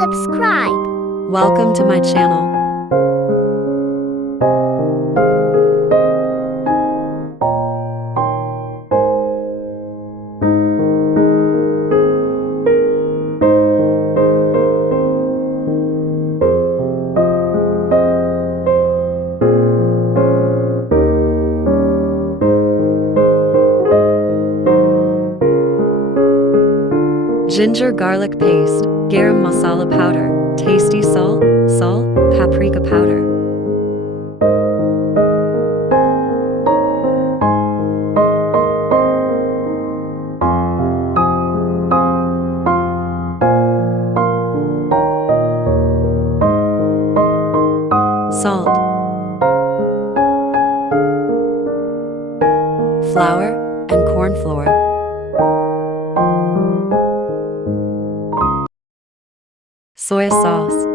subscribe. Welcome to my channel. Ginger garlic paste, garam masala powder, tasty salt, paprika powder. Salt, flour, and corn flour. Soy sauce,